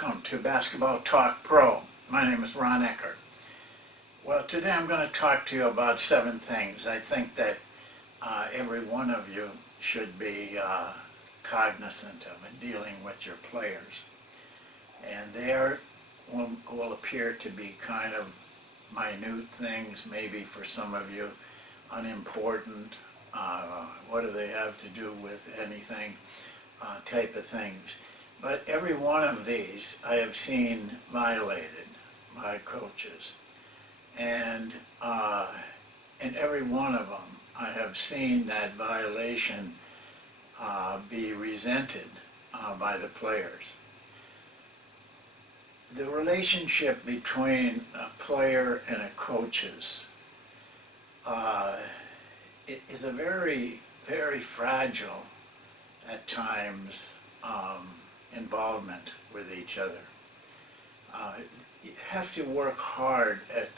welcome to Basketball Talk Pro. My name is Ron Ekker. Well, today I'm going to talk to you about 7 things I think that every one of you should be cognizant of in dealing with your players. And they will appear to be kind of minute things, maybe for some of you, unimportant. What do they have to do with anything type of things. But every one of these I have seen violated by coaches. And in every one of them I have seen that violation be resented by the players. The relationship between a player and a coach's is a very, very fragile, at times, involvement with each other. You have to work hard at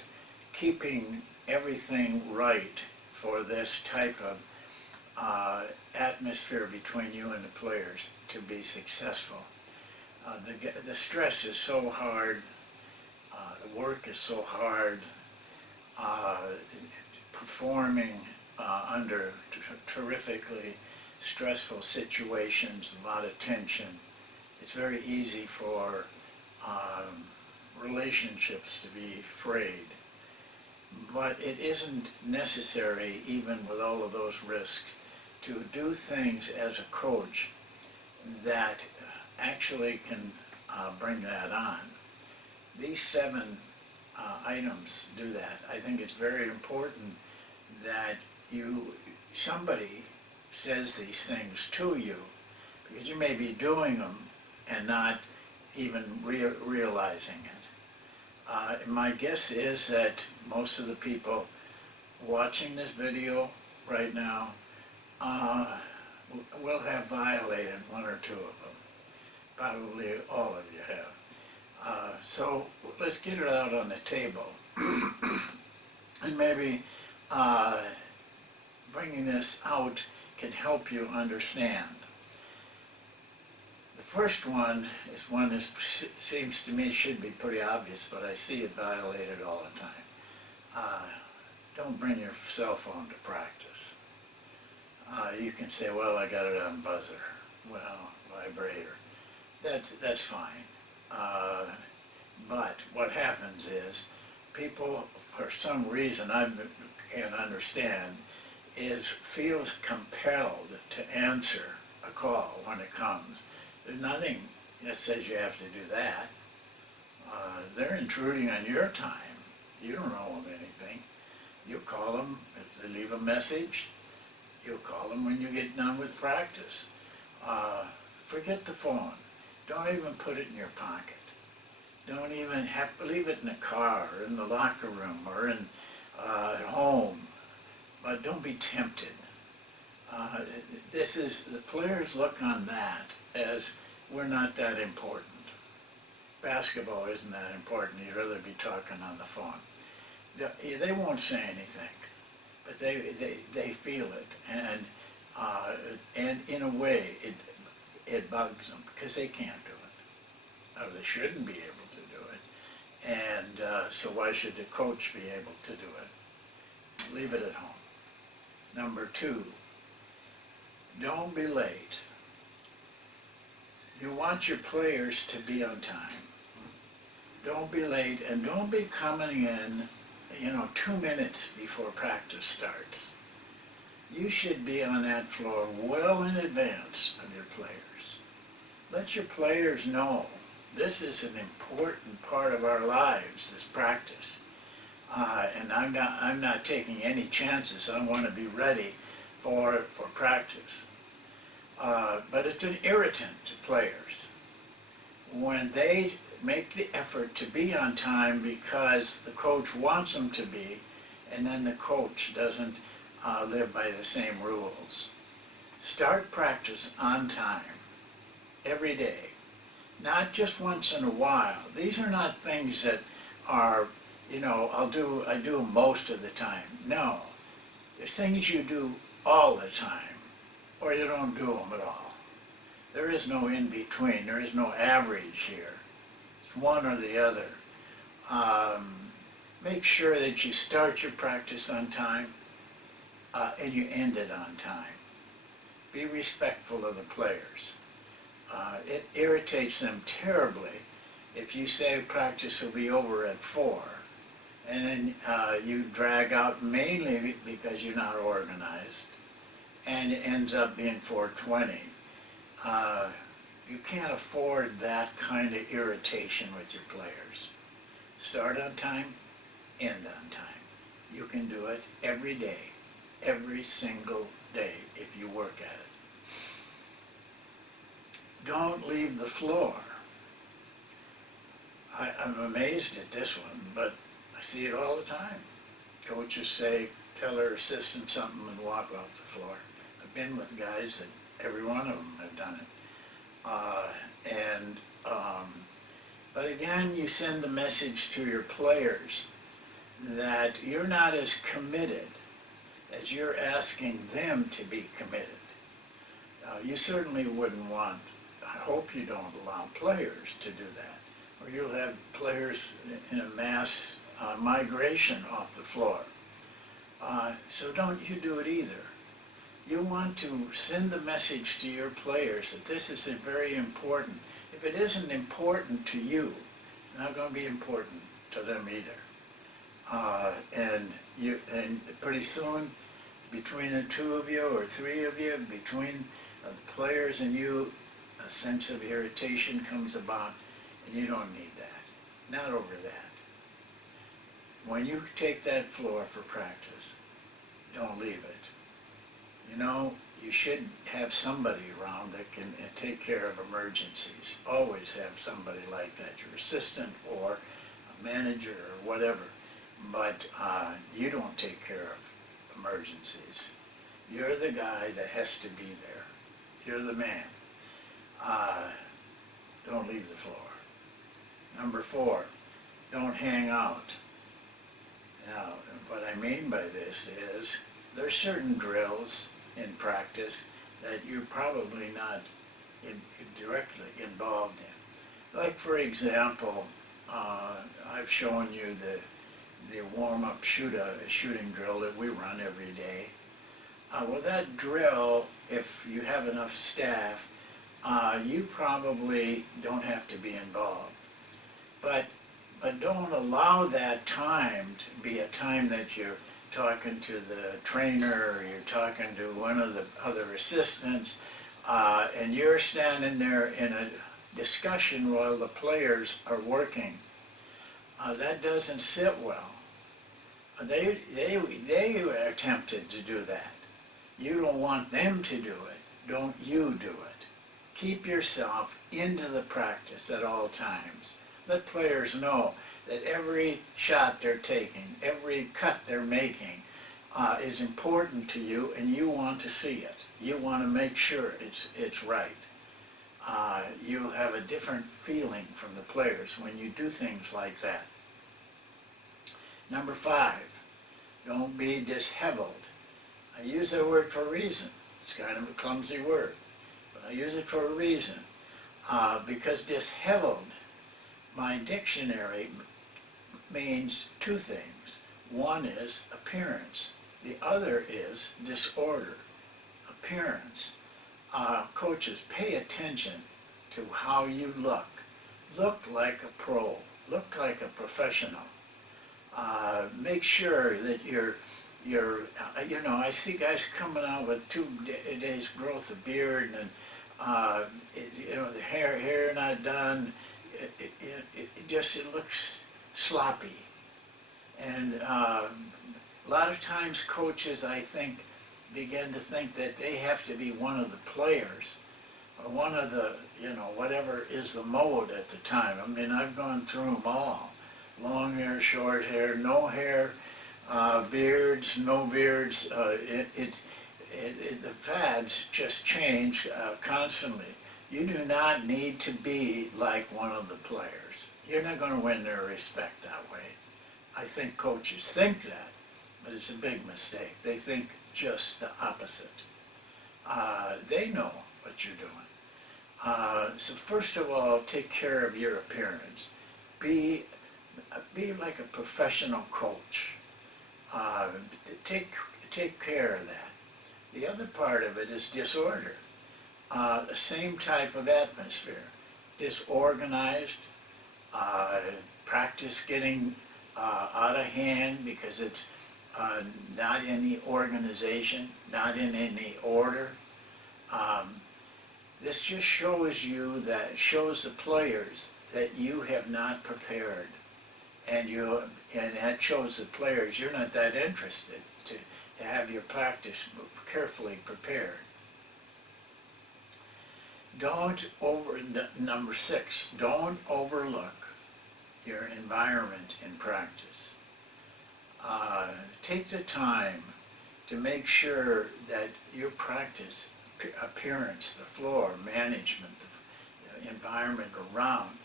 keeping everything right for this type of atmosphere between you and the players to be successful. The stress is so hard, the work is so hard, performing under terrifically stressful situations, a lot of tension. It's very easy for relationships to be frayed. But it isn't necessary, even with all of those risks, to do things as a coach that actually can bring that on. These 7 items do that. I think it's very important that somebody says these things to you, because you may be doing them and not even realizing it. My guess is that most of the people watching this video right now will have violated 1 or 2 of them. Probably all of you have. So let's get it out on the table. And maybe bringing this out can help you understand. The first one is one that seems to me should be pretty obvious, but I see it violated all the time. Don't bring your cell phone to practice. You can say, well, I got it on buzzer. Well, vibrator. That's fine. But what happens is people, for some reason I can't understand, feels compelled to answer a call when it comes. There's nothing that says you have to do that. They're intruding on your time. You don't owe them anything. You call them if they leave a message. You'll call them when you get done with practice. Forget the phone. Don't even put it in your pocket. Don't even leave it in the car, or in the locker room, or at home. But don't be tempted. The players look on that as we're not that important. Basketball isn't that important. You'd rather be talking on the phone. They won't say anything, but they feel it, and in a way it bugs them because they can't do it, or they shouldn't be able to do it, and so why should the coach be able to do it? Leave it at home. Number 2, don't be late. You want your players to be on time. Don't be late, and don't be coming in 2 minutes before practice starts. You should be on that floor well in advance of your players. Let your players know this is an important part of our lives, this practice. And I'm not taking any chances. I want to be ready for practice. But it's an irritant to players when they make the effort to be on time because the coach wants them to be, and then the coach doesn't live by the same rules. Start practice on time every day, not just once in a while. These are not things that are, I do most of the time. No, there's things you do all the time, or you don't do them at all. There is no in between. There is no average here. one or the other. Make sure that you start your practice on time and you end it on time. Be respectful of the players. It irritates them terribly if you say practice will be over at 4 and then you drag out, mainly because you're not organized, and it ends up being 4:20. You can't afford that kind of irritation with your players. Start on time, end on time. You can do it every day, every single day if you work at it. Don't leave the floor. I'm amazed at this one, but I see it all the time. Coaches say, tell their assistant something and walk off the floor. I've been with guys that every one of them have done it. But again, you send a message to your players that you're not as committed as you're asking them to be committed. You certainly wouldn't want, I hope you don't allow players to do that, or you'll have players in a mass migration off the floor. So don't you do it either. You want to send a message to your players that this is very important. If it isn't important to you, it's not going to be important to them either. And pretty soon, between the two of you or three of you, between the players and you, a sense of irritation comes about, and you don't need that. Not over that. When you take that floor for practice, don't leave it. You know, you should have somebody around that can take care of emergencies. Always have somebody like that, your assistant or a manager or whatever. But you don't take care of emergencies. You're the guy that has to be there. You're the man. Don't leave the floor. Number 4, don't hang out. Now, what I mean by this is there's certain drills in practice that you're probably not directly involved in. Like, for example, I've shown you the warm-up shooting drill that we run every day. Well, that drill, if you have enough staff, you probably don't have to be involved. But don't allow that time to be a time that you're talking to the trainer or you're talking to one of the other assistants, and you're standing there in a discussion while the players are working. That doesn't sit well. They attempted to do that. You don't want them to do it. Don't you do it. Keep yourself into the practice at all times. Let players know that every shot they're taking, every cut they're making is important to you, and you want to see it. You want to make sure it's right. You have a different feeling from the players when you do things like that. Number 5, don't be disheveled. I use that word for a reason. It's kind of a clumsy word, but I use it for a reason. Because disheveled, my dictionary means 2 things. One is appearance. The other is disorder. Appearance. Coaches, pay attention to how you look. Look like a pro. Look like a professional. Make sure that you're I see guys coming out with 2 days growth of beard and the hair not done. It looks sloppy. And a lot of times coaches, I think, begin to think that they have to be one of the players or one of the, whatever is the mode at the time. I mean, I've gone through them all. Long hair, short hair, no hair, beards, no beards. The fads just change constantly. You do not need to be like one of the players. You're not going to win their respect that way. I think coaches think that, but it's a big mistake. They think just the opposite. They know what you're doing. So first of all, take care of your appearance. be like a professional coach. Uh, take care of that. The other part of it is disorder. The same type of atmosphere. Disorganized, practice getting out of hand because it's not in the organization, not in any order. This just shows the players that you have not prepared, and that shows the players you're not that interested to have your practice carefully prepared. Number 6, don't overlook your environment in practice. Take the time to make sure that your practice appearance, the floor, management, the environment around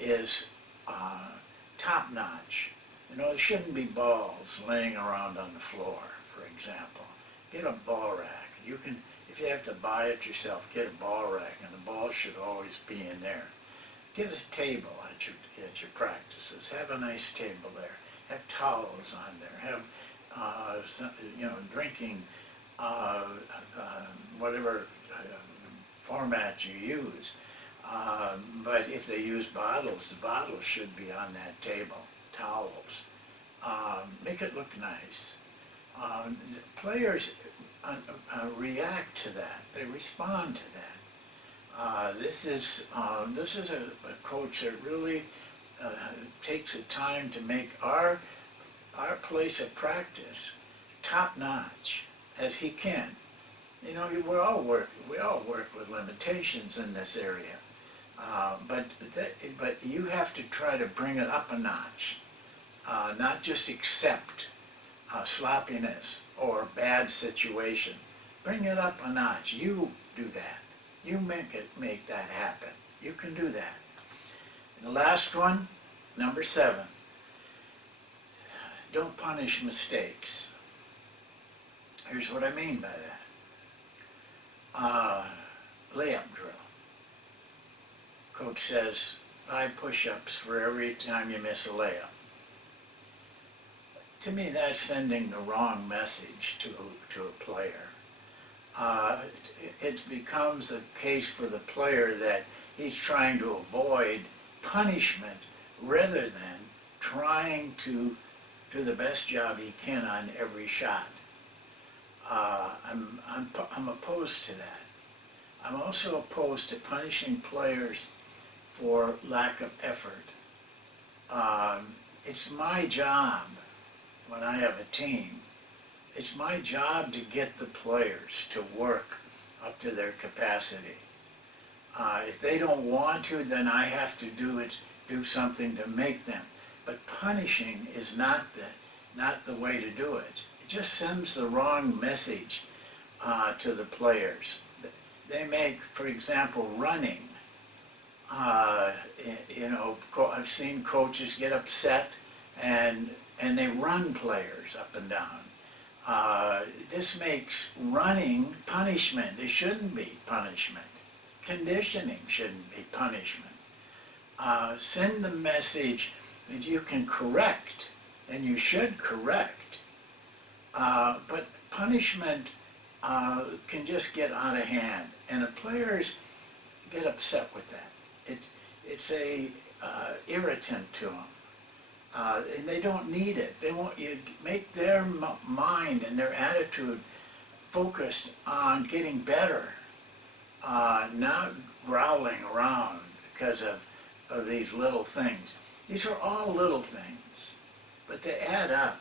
is top-notch. There shouldn't be balls laying around on the floor, for example. Get a ball rack. If you have to buy it yourself, get a ball rack, and the ball should always be in there. Get a table at your practices. Have a nice table there. Have towels on there. Have drinking, whatever format you use. But if they use bottles, the bottles should be on that table. Towels. Make it look nice. Players react to that. They respond to that. This is a coach that really takes the time to make our place of practice top notch as he can. We all work with limitations in this area, but you have to try to bring it up a notch, not just accept sloppiness or bad situation. Bring it up a notch. You do that. You make that happen. You can do that. And the last one, number 7. Don't punish mistakes. Here's what I mean by that. Layup drill. Coach says 5 push-ups for every time you miss a layup. To me, that's sending the wrong message to a player. It becomes a case for the player that he's trying to avoid punishment rather than trying to do the best job he can on every shot. I'm opposed to that. I'm also opposed to punishing players for lack of effort. It's my job when I have a team. It's my job to get the players to work up to their capacity. If they don't want to, then I have to do something to make them. But punishing is not the way to do it. It just sends the wrong message to the players. They make, for example, running. I've seen coaches get upset and they run players up and down. This makes running punishment. It shouldn't be punishment. Conditioning shouldn't be punishment. Send the message that you can correct, and you should correct. But punishment can just get out of hand, and the players get upset with that. It's a irritant to them. And they don't need it. They want you to make their mind and their attitude focused on getting better, not growling around because of these little things. These are all little things, but they add up.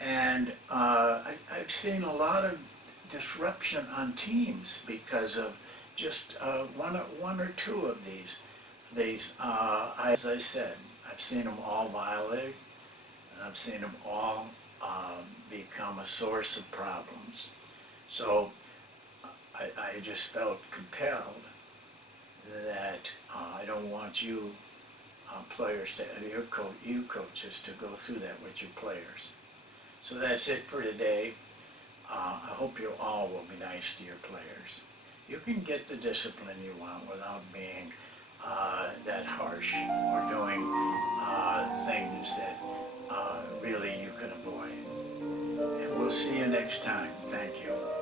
And I've seen a lot of disruption on teams because of just one or two of these. As I said, I've seen them all violated, and I've seen them all become a source of problems. So I just felt compelled that I don't want you players you coaches to go through that with your players. So that's it for today. I hope you all will be nice to your players. You can get the discipline you want without being that harsh or doing things that really you can avoid. And we'll see you next time. Thank you.